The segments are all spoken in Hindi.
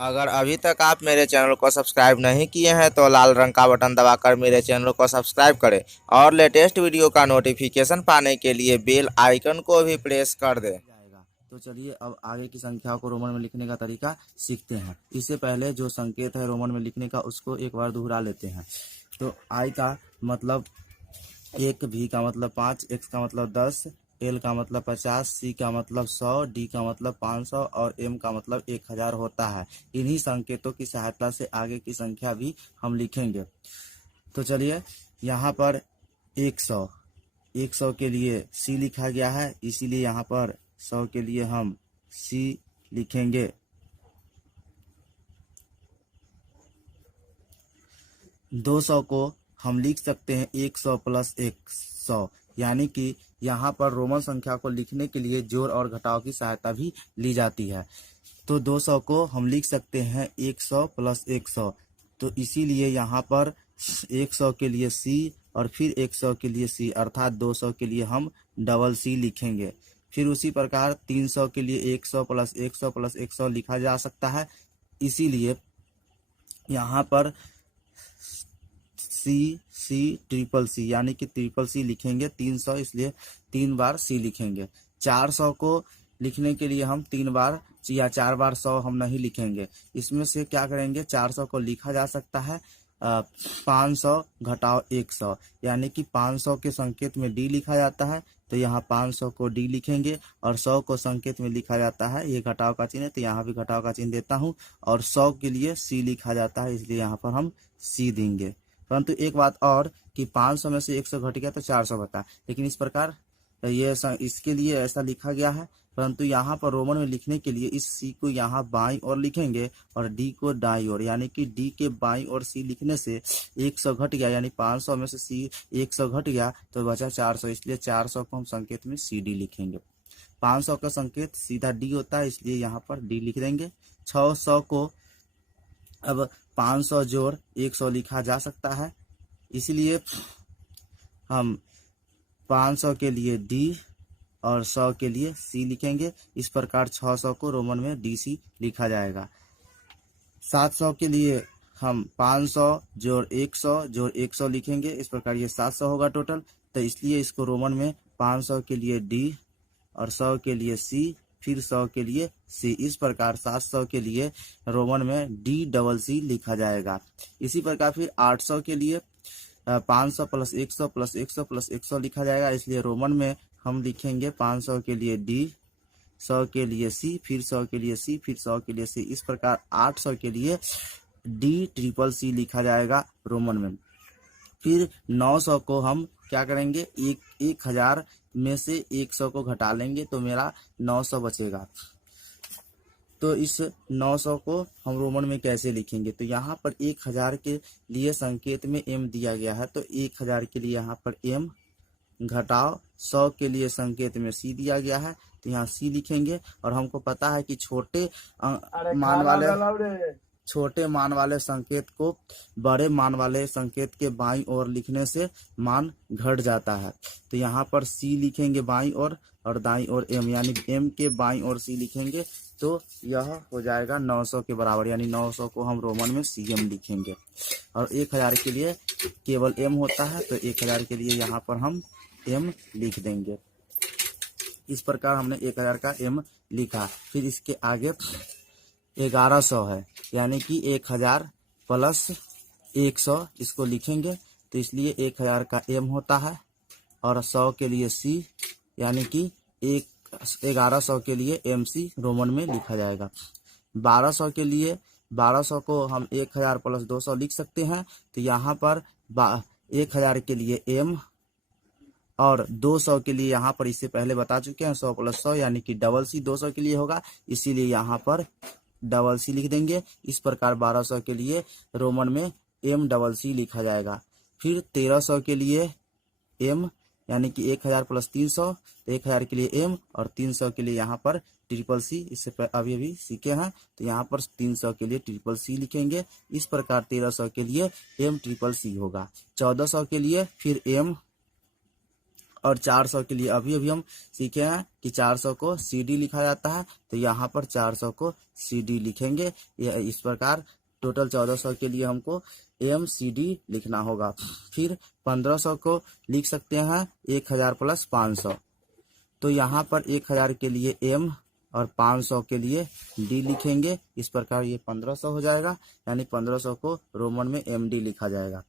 अगर अभी तक आप मेरे चैनल को सब्सक्राइब नहीं किए हैं तो लाल रंग का बटन दबाकर मेरे चैनल को सब्सक्राइब करें और लेटेस्ट वीडियो का नोटिफिकेशन पाने के लिए बेल आइकन को भी प्रेस कर दें। जाएगा। तो चलिए अब आगे की संख्याओं को रोमन में लिखने का तरीका सीखते हैं। इससे पहले जो संकेत है रोमन में लिखने का उसको एक बार दोहरा लेते हैं। तो आई का मतलब 1, भी का मतलब 5, एक्स का मतलब 10, एल का मतलब 50, सी का मतलब 100, डी का मतलब 500 और एम का मतलब 1000 होता है। इन्हीं संकेतों की सहायता से आगे की संख्या भी हम लिखेंगे। तो चलिए यहाँ पर 100 के लिए सी लिखा गया है, इसीलिए यहाँ पर 100 के लिए हम सी लिखेंगे। 200 को हम लिख सकते हैं 100 प्लस 100, यानी कि यहाँ पर रोमन संख्या को लिखने के लिए जोड़ और घटाव की सहायता भी ली जाती है। तो 200 को हम लिख सकते हैं 100 प्लस 100, तो इसीलिए यहाँ पर 100 के लिए सी और फिर 100 के लिए सी, अर्थात 200 के लिए हम डबल सी लिखेंगे। फिर उसी प्रकार 300 के लिए 100 प्लस 100 प्लस 100 लिखा जा सकता है, इसीलिए यहाँ पर सी सी ट्रिपल सी, यानी कि ट्रिपल सी लिखेंगे। 300 इसलिए 3 बार सी लिखेंगे। 400 को लिखने के लिए हम 3 बार या 4 बार 100 हम नहीं लिखेंगे। इसमें से क्या करेंगे, 400 को लिखा जा सकता है 500 घटाव 100, यानी कि 500 के संकेत में डी लिखा जाता है, तो यहाँ 500 को डी लिखेंगे और 100 को संकेत में लिखा जाता है, ये घटाव का चिन्ह है तो यहाँ भी घटाव का चिन्ह देता हूँ, और 100 के लिए सी लिखा जाता है, इसलिए यहाँ पर हम सी देंगे। परंतु एक बात और कि 500 में से 100 घट गया तो 400 बता, लेकिन इस प्रकार ये इसके लिए ऐसा लिखा गया है। परंतु यहाँ पर रोमन में लिखने के लिए इस सी को यहाँ बाईं ओर लिखेंगे और डी को दाईं ओर, यानी कि डी के बाईं ओर सी लिखने से 100 घट गया, यानी 500 में से सी 100 घट गया तो बचा 400, इसलिए 400 को हम संकेत में सी डी लिखेंगे। 500 का संकेत सीधा डी होता है, इसलिए यहाँ पर डी लिख देंगे। 600 को अब 500 जोड़ 100 लिखा जा सकता है, इसलिए हम 500 के लिए डी और 100 के लिए सी लिखेंगे। इस प्रकार 600 को रोमन में डी सी लिखा जाएगा। 700 के लिए हम 500 जोड़ 100 लिखेंगे, इस प्रकार ये 700 होगा टोटल, तो इसलिए इसको रोमन में 500 के लिए डी और 100 के लिए सी, फिर 100 के लिए सी, इस प्रकार 700 के लिए रोमन में डी डबल सी लिखा जाएगा। इसी प्रकार फिर 800 के लिए 500 प्लस 100 प्लस 100 प्लस 100 लिखा जाएगा, इसलिए रोमन में हम लिखेंगे 500 के लिए डी, 100 के लिए सी, फिर 100 के लिए सी, फिर 100 के लिए सी, इस प्रकार 800 के लिए डी ट्रिपल सी लिखा जाएगा रोमन में। फिर 900 को हम क्या करेंगे, 1000 में से 100 को घटा लेंगे तो मेरा 900 बचेगा। तो इस 900 को हम रोमन में कैसे लिखेंगे, तो यहाँ पर 1000 के लिए संकेत में एम दिया गया है, तो 1000 के लिए यहाँ पर एम घटाव 100 के लिए संकेत में सी दिया गया है, तो यहाँ सी लिखेंगे। और हमको पता है कि छोटे मान वाले संकेत को बड़े मान वाले संकेत के बाईं ओर लिखने से मान घट जाता है, तो यहाँ पर सी लिखेंगे बाईं ओर और दाईं ओर एम, यानी एम के बाईं ओर सी लिखेंगे, तो यह हो जाएगा 900 के बराबर, यानी 900 को हम रोमन में सी एम लिखेंगे। और 1000 के लिए केवल एम होता है, तो 1000 के लिए यहाँ पर हम एम लिख देंगे। इस प्रकार हमने 1000 का एम लिखा। फिर इसके आगे 1100 है, यानी कि 1000 प्लस 100 इसको लिखेंगे, तो इसलिए 1000 का एम होता है और 100 के लिए सी, यानी कि 1100 के लिए एम सी रोमन में लिखा जाएगा। 1200 के लिए 1200 को हम 1000 प्लस 200 लिख सकते हैं, तो यहाँ पर 1000 के लिए एम और 200 के लिए यहाँ पर इससे पहले बता चुके हैं 100 प्लस 100 यानी कि डबल सी 200 के लिए होगा, इसीलिए यहाँ पर डबल सी लिख देंगे। इस प्रकार 1200 के लिए रोमन में एम डबल सी लिखा जाएगा। फिर 1300 के लिए एम, यानी कि 1000 प्लस 300, तो 1000 के लिए एम और 300 के लिए यहाँ पर ट्रिपल सी, इससे अभी सीखे हैं, तो यहाँ पर 300 के लिए ट्रिपल सी लिखेंगे। इस प्रकार 1300 के लिए एम ट्रिपल सी होगा। 1400 के लिए फिर एम और 400 के लिए अभी अभी हम सीखे हैं कि 400 को CD लिखा जाता है, तो यहाँ पर 400 को CD लिखेंगे। इस प्रकार टोटल 1400 के लिए हमको MCD लिखना होगा। फिर 1500 को लिख सकते हैं 1000 प्लस 500, तो यहाँ पर 1000 के लिए M और 500 के लिए D लिखेंगे। इस प्रकार ये 1500 हो जाएगा, यानी 1500 को रोमन में MD लिखा जाएगा।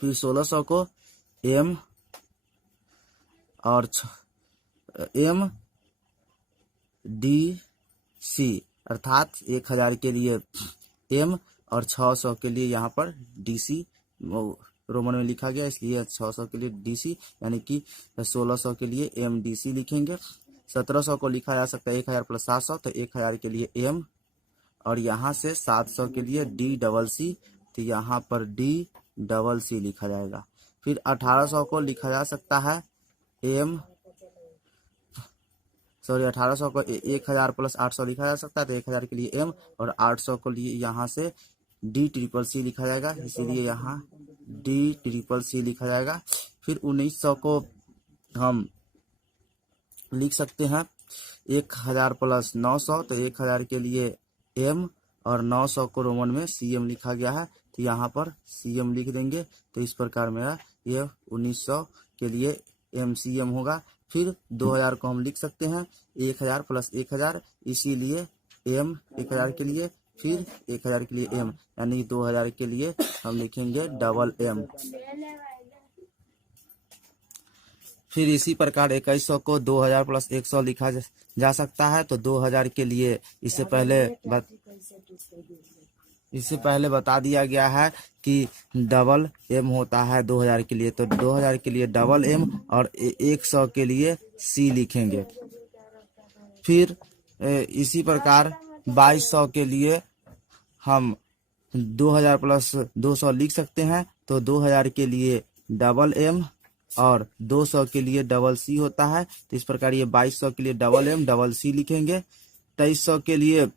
फिर 1600 को M और MDC, अर्थात 1000 के लिए M और 600 के लिए यहाँ पर DC रोमन में लिखा गया, इसलिए 600 के लिए DC, यानी कि 1600 के लिए MDC लिखेंगे। 1700 को लिखा जा सकता है 1000 प्लस 700, तो 1000 के लिए M और यहाँ से 700 के लिए DCC, तो यहाँ पर DCC लिखा जाएगा। फिर 1800 को लिखा जा सकता है 1800 को 1000 प्लस 800 लिखा जा सकता है, तो 1000 के लिए M और 800 को लिए यहाँ से DCCC लिखा जाएगा, इसीलिए यहाँ DCCC लिखा जाएगा। फिर 1900 को हम लिख सकते हैं 1000 प्लस 900, तो 1000 के लिए M और 900 को रोमन में CM लिखा गया है, तो यहाँ पर CM लिख देंगे। तो इस प्रकार मेरा ये 1900 के लिए MCM होगा। फिर 2000 को हम लिख सकते हैं 1000 प्लस 1000, इसीलिए M 1000 के लिए, फिर 1000 के लिए M, यानी 2000 के लिए हम लिखेंगे MM। फिर इसी प्रकार 2100 को 2000 प्लस 100 लिखा जा सकता है, तो 2000 के लिए इससे पहले बता दिया गया है कि MM होता है 2000 के लिए, तो 2000 के लिए MM और 100 के लिए C लिखेंगे। फिर इसी प्रकार 2200 के लिए हम 2000 प्लस 200 लिख सकते हैं, तो 2000 के लिए MM और 200 के लिए CC होता है, तो इस प्रकार ये 2200 के लिए MM CC लिखेंगे। 2300 के लिए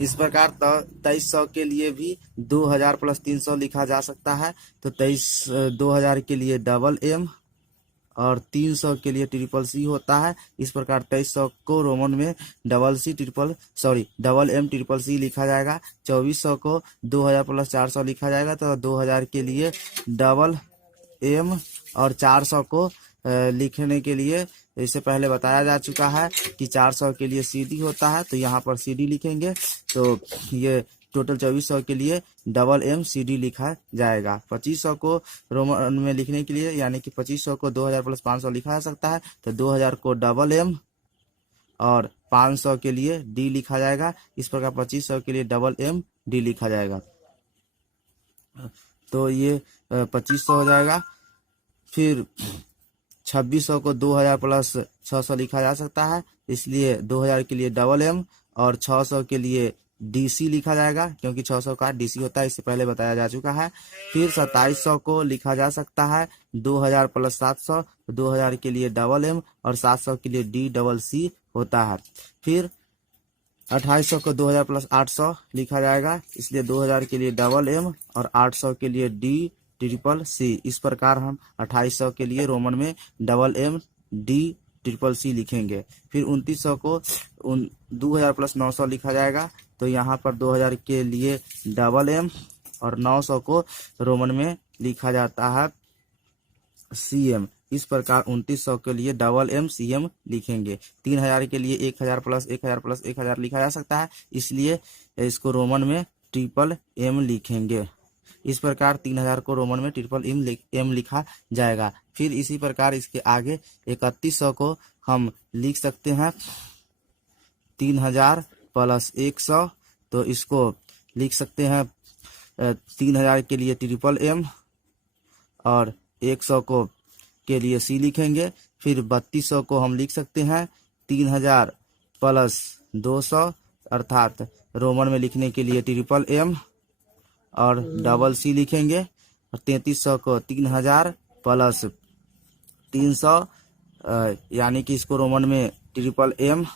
इस प्रकार 2300 के लिए भी 2000 प्लस 300 लिखा जा सकता है, तो 2000 के लिए MM और 300 के लिए CCC होता है। इस प्रकार 2300 को रोमन में MM CCC लिखा जाएगा। 2400 को 2000 प्लस 400 लिखा जाएगा, तो 2000 के लिए MM और 400 को लिखने के लिए इससे पहले बताया जा चुका है कि 400 के लिए CD होता है, तो यहाँ पर CD लिखेंगे। तो ये टोटल 2400 के लिए MM CD लिखा जाएगा। 2500 को रोमन में लिखने के लिए, यानी कि 2500 को 2000 प्लस 500 लिखा जा सकता है, तो 2000 को MM और 500 के लिए D लिखा जाएगा। इस प्रकार 2500 के लिए MM D लिखा जाएगा, तो ये 2500 हो जाएगा। फिर 2600 को 2000 प्लस 600 लिखा जा सकता है, इसलिए 2000 के लिए MM और 600 के लिए DC लिखा जाएगा, क्योंकि 600 का DC होता है, इससे पहले बताया जा चुका है। फिर 2700 को लिखा जा सकता है 2000 प्लस 700, 2000 के लिए MM और 700 के लिए DCC होता है। फिर 2800 को 2000 प्लस 800 लिखा जाएगा, इसलिए 2000 के लिए MM और 800 के लिए DCCC। इस प्रकार हम 2800 के लिए रोमन में MM DCCC लिखेंगे। फिर 2900 को 2000 प्लस 900 लिखा जाएगा, तो यहाँ पर 2000 के लिए MM और 900 को रोमन में लिखा जाता है CM। इस प्रकार 2900 के लिए MM CM लिखेंगे। 3000 के लिए 1000 प्लस 1000 लिखा जा सकता है, इसलिए इसको रोमन में MM लिखेंगे। इस प्रकार 3000 को रोमन में MM लिखा जाएगा। फिर इसी प्रकार इसके आगे 3100 को हम लिख सकते हैं 3000 प्लस 100, तो इसको लिख सकते हैं 3000 के लिए MM और 100 को के लिए C लिखेंगे। फिर 3200 को हम लिख सकते हैं 3000 प्लस 200, अर्थात रोमन में लिखने के लिए MM और CC लिखेंगे। और 3300 को 3000 प्लस 300, यानी कि इसको रोमन में MM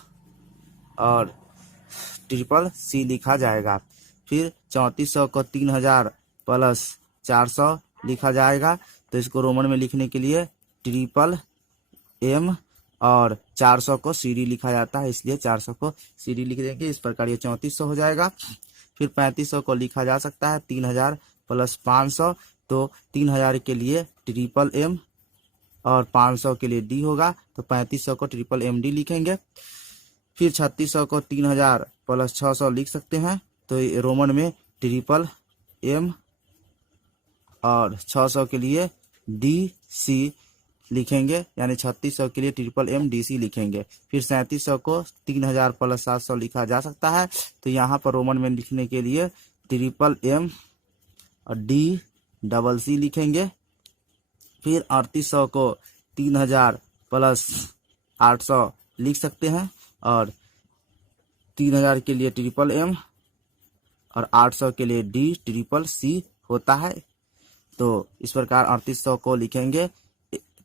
और CCC लिखा जाएगा। फिर 3400 को 3000 प्लस 400 लिखा जाएगा। तो इसको रोमन में लिखने के लिए ट्रिपल एम और 400 को सीडी लिखा जाता है, इसलिए 400 को सीडी लिख देंगे। इस प्रकार ये 3400 हो जाएगा। फिर 3500 को लिखा जा सकता है 3000 प्लस 500, तो 3000 के लिए ट्रिपल एम और 500 के लिए डी होगा, तो 3500 को ट्रिपल एम डी लिखेंगे। फिर 3600 को 3000 प्लस 600 लिख सकते हैं, तो ये रोमन में ट्रिपल एम और 600 के लिए डी सी लिखेंगे, यानी 3600 के लिए ट्रिपल एम डी सी लिखेंगे। फिर 3700 को 3000 प्लस 700 लिखा जा सकता है, तो यहाँ पर रोमन में लिखने के लिए ट्रिपल एम और डी डबल सी लिखेंगे। फिर 3800 को 3000 प्लस 800 लिख सकते हैं, और 3000 के लिए ट्रिपल एम और 800 के लिए डी ट्रिपल सी होता है। तो इस प्रकार 3800 को लिखेंगे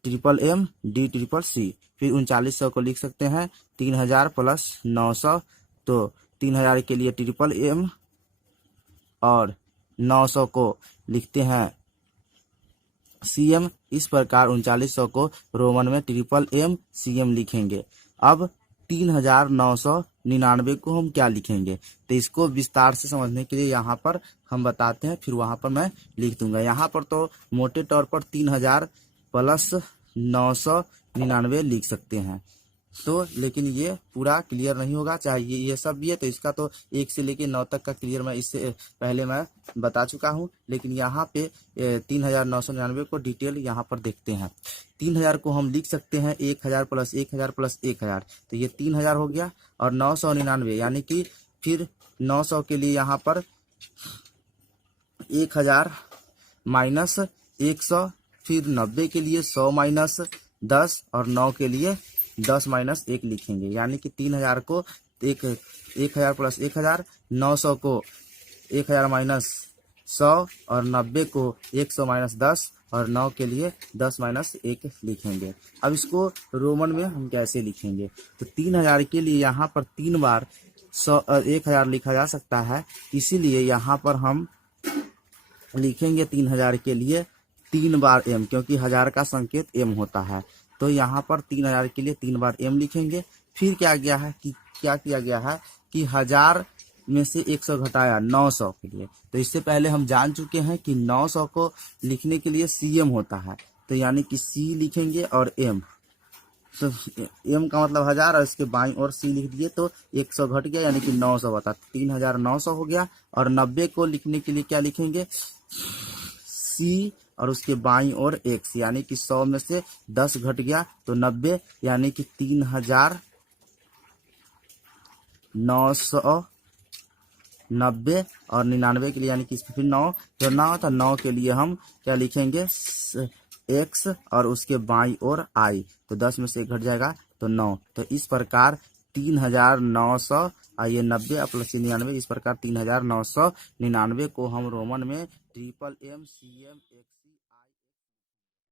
triple M D triple C. फिर 3900 को लिख सकते हैं 3000 प्लस 900, तो 3000 के लिए ट्रिपल एम और 900 को लिखते हैं सी एम। इस प्रकार 3900 को रोमन में ट्रिपल एम सी एम लिखेंगे। अब 3999 को हम क्या लिखेंगे, तो इसको विस्तार से समझने के लिए यहाँ पर हम बताते हैं, फिर वहाँ पर मैं लिख दूंगा। यहाँ पर तो मोटे तौर पर 3000 प्लस 999 लिख सकते हैं, तो लेकिन ये पूरा क्लियर नहीं होगा, चाहे ये सब भी है, तो इसका तो 1 से लेके 9 तक का क्लियर मैं इससे पहले मैं बता चुका हूँ। लेकिन यहाँ पे 3999 को डिटेल यहाँ पर देखते हैं। 3000 को हम लिख सकते हैं 1000 प्लस 1000 प्लस 1000, तो ये 3000 हो गया। और 999 यानी कि फिर 900 के लिए यहाँ पर 1000 माइनस 100, फिर 90 के लिए 100 माइनस 10 और 9 के लिए 10 माइनस 1 लिखेंगे, यानी कि 3000 को 1000 प्लस 1000, 900 को 1000 माइनस 100 और 90 को 100 माइनस 10 और 9 के लिए 10 माइनस 1 लिखेंगे। अब इसको रोमन में हम कैसे लिखेंगे, तो 3000 के लिए यहाँ पर 3 बार 1000 लिखा जा सकता है, इसीलिए यहाँ पर हम लिखेंगे 3000 के लिए 3 बार एम, क्योंकि 1000 का संकेत एम होता है। तो यहाँ पर 3000 के लिए 3 बार एम लिखेंगे। फिर क्या किया गया है कि 1000 में से 100 घटाया 900 के लिए, तो इससे पहले हम जान चुके हैं कि 900 को लिखने के लिए सी एम होता है, तो यानी कि सी लिखेंगे और एम, तो एम का मतलब 1000 और इसके बाईं ओर सी लिख दिए, तो 100 घट गया यानी कि 900 बता 3900 हो गया। और 90 को लिखने के लिए क्या लिखेंगे, सी और उसके बाईं ओर एक्स, यानी कि 100 में से 10 घट गया तो 90, यानी कि 3990। और 99 के लिए यानी कि फिर 9 जो 9 था, 9 के लिए हम क्या लिखेंगे एक्स और उसके बाईं ओर आई, तो 10 में से 1 घट जाएगा तो 9। तो इस प्रकार 3900 आइए 90 प्लस 99, इस प्रकार 3999 को हम रोमन में triple M C M x